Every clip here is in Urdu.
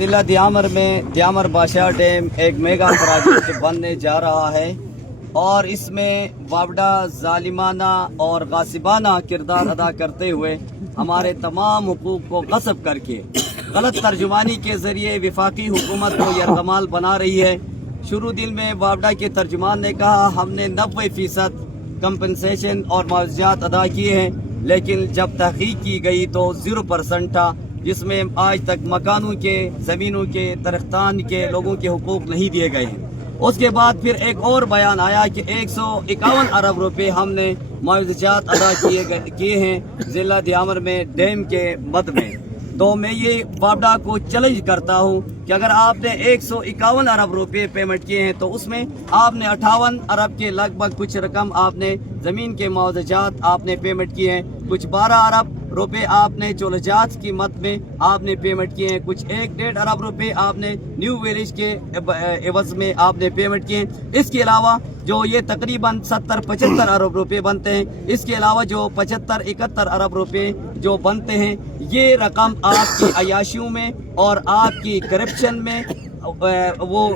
ضلع دیامر میں دیامر بادشاہ ڈیم ایک میگا پروجیکٹ بننے جا رہا ہے اور اس میں واوڈا ظالمانہ اور غاصبانہ کردار ادا کرتے ہوئے ہمارے تمام حقوق کو غصب کر کے غلط ترجمانی کے ذریعے وفاقی حکومت کو یرغمال بنا رہی ہے۔ شروع دن میں واوڈا کے ترجمان نے کہا ہم نے 90% کمپنسیشن اور معاوضات ادا کیے ہیں، لیکن جب تحقیق کی گئی تو 0% تھا، جس میں آج تک مکانوں کے، زمینوں کے، درختان کے لوگوں کے حقوق نہیں دیے گئے ہیں۔ اس کے بعد پھر ایک اور بیان آیا کہ 151 ارب روپے ہم نے معاوضات ادا کیے ہیں ضلع دیامر میں ڈیم کے مد میں۔ تو میں یہ واوڈا کو چیلنج کرتا ہوں کہ اگر آپ نے 151 ارب روپے پیمنٹ کیے ہیں تو اس میں آپ نے 58 ارب کے لگ بھگ کچھ رقم آپ نے زمین کے معاوضات آپ نے پیمنٹ کیے ہیں، کچھ 12 ارب روپے آپ نے چولجات کی مد میں آپ نے پیمنٹ کیے ہیں، کچھ 1.5 ارب روپے آپ نے نیو ویلیج کے عوض میں آپ نے پیمنٹ کیے ہیں۔ اس کے علاوہ جو یہ تقریباً 70-75 ارب روپے بنتے ہیں، اس کے علاوہ جو 75-71 ارب روپے جو بنتے ہیں، یہ رقم آپ کی عیاشیوں میں اور آپ کی کرپشن میں وہ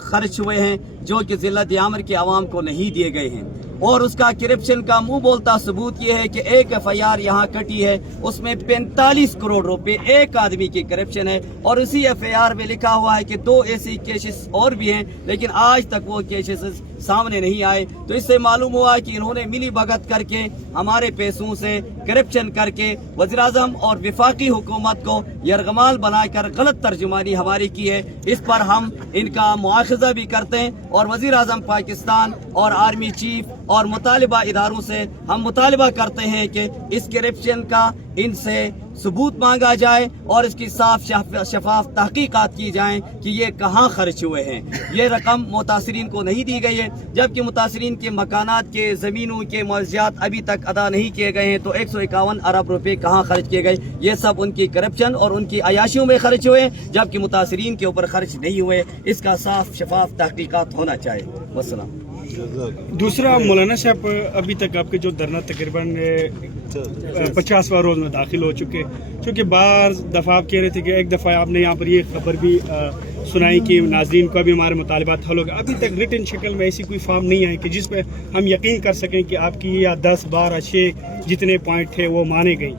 خرچ ہوئے ہیں جو کہ ضلع دیامر کے عوام کو نہیں دیے گئے ہیں۔ اور اس کا کرپشن کا منہ بولتا ثبوت یہ ہے کہ ایک FIR یہاں کٹی ہے، اس میں 45 کروڑ روپے ایک آدمی کی کرپشن ہے، اور اسی FIR میں لکھا ہوا ہے کہ 2 ایسی کیسز اور بھی ہیں، لیکن آج تک وہ کیسز سامنے نہیں آئے۔ تو اس سے معلوم ہوا کہ انہوں نے ملی بھگت کر کے ہمارے پیسوں سے کرپشن کر کے وزیراعظم اور وفاقی حکومت کو یرغمال بنا کر غلط ترجمانی ہماری کی ہے۔ اس پر ہم ان کا مواخذہ بھی کرتے ہیں اور وزیر اعظم پاکستان اور آرمی چیف اور مطالبہ اداروں سے ہم مطالبہ کرتے ہیں کہ اس کرپشن کا ان سے ثبوت مانگا جائے اور اس کی صاف شفاف تحقیقات کی جائیں کہ یہ کہاں خرچ ہوئے ہیں۔ یہ رقم متاثرین کو نہیں دی گئی ہے، جبکہ متاثرین کے مکانات کے، زمینوں کے معاوضات ابھی تک ادا نہیں کیے گئے ہیں۔ تو 151 ارب روپے کہاں خرچ کیے گئے؟ یہ سب ان کی کرپشن اور ان کی عیاشیوں میں خرچ ہوئے، جبکہ متاثرین کے اوپر خرچ نہیں ہوئے۔ اس کا صاف شفاف تحقیقات ہونا چاہیے۔ والسلام۔ دوسرا مولانا صاحب، ابھی تک آپ کے جو دھرنا تقریباً 50واں روز میں داخل ہو چکے، چونکہ بعض دفعہ آپ کہہ رہے تھے کہ ایک دفعہ آپ نے یہاں پر یہ خبر بھی سنائی کہ ناظرین کو ابھی ہمارے مطالبات حل ہو گئے، ابھی تک ریٹن شکل میں ایسی کوئی فارم نہیں آئی کہ جس پہ ہم یقین کر سکیں کہ آپ کی یا 10 12 6 جتنے پوائنٹ تھے وہ مانے گئیں۔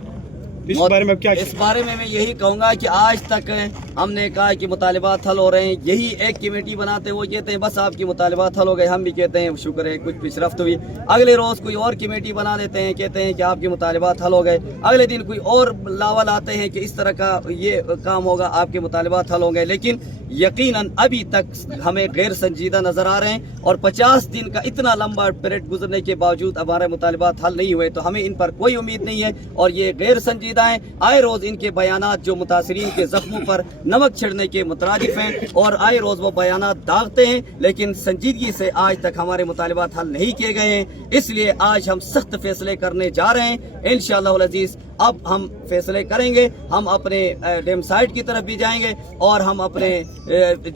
اس بارے میں کیا؟ اس بارے میں یہی کہوں گا کہ آج تک ہم نے کہا کہ مطالبات حل ہو رہے ہیں، یہی ایک کمیٹی بناتے وہ کہتے ہیں بس آپ کی مطالبات حل ہو گئے، ہم بھی کہتے ہیں شکر ہے کچھ پیش رفت ہوئی۔ اگلے روز کوئی اور کمیٹی بنا دیتے ہیں، کہتے ہیں کہ آپ کی مطالبات حل ہو گئے، اگلے دن کوئی اور لاول آتے ہیں کہ اس طرح کا یہ کام ہوگا، آپ کے مطالبات حل ہو گئے، لیکن یقیناً ابھی تک ہمیں غیر سنجیدہ نظر آ رہے ہیں، اور 50 دن کا اتنا لمبا پیریڈ گزرنے کے باوجود ہمارے مطالبات حل نہیں ہوئے، تو ہمیں ان پر کوئی امید نہیں ہے اور یہ غیر سنجیدہ ہیں۔ آئے روز ان کے بیانات جو متاثرین کے زخموں پر نمک چھڑنے کے مترادف ہیں، اور آئے روز وہ بیانات داغتے ہیں، لیکن سنجیدگی سے آج تک ہمارے مطالبات حل نہیں کیے گئے ہیں۔ اس لیے آج ہم سخت فیصلے کرنے جا رہے ہیں انشاءاللہ العزیز۔ اب ہم فیصلے کریں گے، ہم اپنے ڈیم سائٹ کی طرف بھی جائیں گے اور ہم اپنے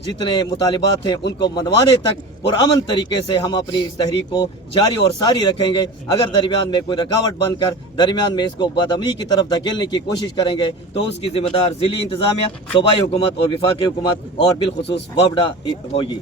جتنے مطالبات ہیں ان کو منوانے تک پرامن طریقے سے ہم اپنی اس تحریک کو جاری اور ساری رکھیں گے۔ اگر درمیان میں کوئی رکاوٹ بن کر درمیان میں اس کو بدعملی کی طرف دھکیلنے کی کوشش کریں گے تو اس کی ذمہ دار ضلعی انتظامیہ، صوبائی حکومت اور وفاقی حکومت اور بالخصوص واوڈا ہوگی۔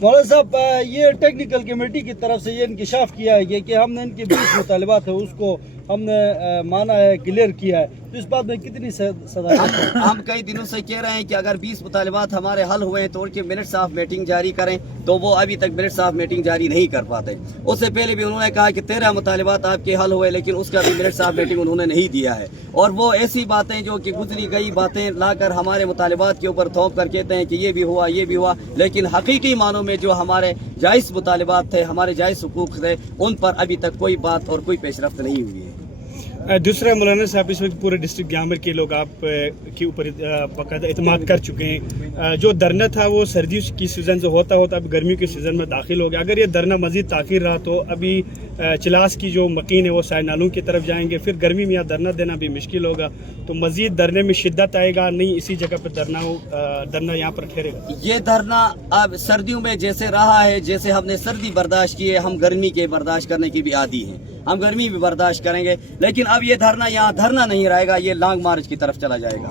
مولانا صاحب، یہ ٹیکنیکل کمیٹی کی طرف سے یہ انکشاف کیا ہے کہ ہم نے ان کے 20 مطالبات ہیں اس کو ہم نے مانا ہے، کلیئر کیا ہے، تو اس بات میں کتنی صداقت ہے؟ ہم کئی دنوں سے کہہ رہے ہیں کہ اگر 20 مطالبات ہمارے حل ہوئے ہیں تو ان کے منٹس آف میٹنگ جاری کریں، تو وہ ابھی تک منٹس آف میٹنگ جاری نہیں کر پاتے۔ اس سے پہلے بھی انہوں نے کہا کہ 13 مطالبات آپ کے حل ہوئے، لیکن اس کا بھی منٹس آف میٹنگ انہوں نے نہیں دیا ہے، اور وہ ایسی باتیں جو کہ گزری گئی باتیں لا کر ہمارے مطالبات کے اوپر تھوپ کر کہتے ہیں کہ یہ بھی ہوا یہ بھی ہوا، لیکن حقیقی معنوں میں جو ہمارے جائز مطالبات تھے، ہمارے جائز حقوق تھے، ان پر ابھی تک کوئی بات اور کوئی پیش رفت نہیں ہوئی ہے۔ دوسرا مولانا صاحب، اس وقت پورے ڈسٹرکٹ دیامر کے لوگ آپ کے اوپر باقاعدہ اعتماد کر چکے ہیں۔ جو دھرنا تھا وہ سردیوں کی سیزن سے ہوتا اب گرمیوں کے سیزن میں داخل ہو گیا، اگر یہ دھرنا مزید تاخیر رہا تو ابھی چلاس کی جو مکین ہے وہ سائے نالوں کی طرف جائیں گے، پھر گرمی میں یہاں دھرنا دینا بھی مشکل ہوگا، تو مزید دھرنے میں شدت آئے گا، نہیں اسی جگہ پہ دھرنا یہاں پر ٹھہرے گا؟ یہ دھرنا اب سردیوں میں جیسے رہا ہے، جیسے ہم نے سردی برداشت کی ہے، ہم گرمی کے برداشت کرنے کی بھی عادی ہیں، ہم گرمی بھی برداشت کریں گے، لیکن اب یہ دھرنا یہاں دھرنا نہیں رہے گا، یہ لانگ مارچ کی طرف چلا جائے گا۔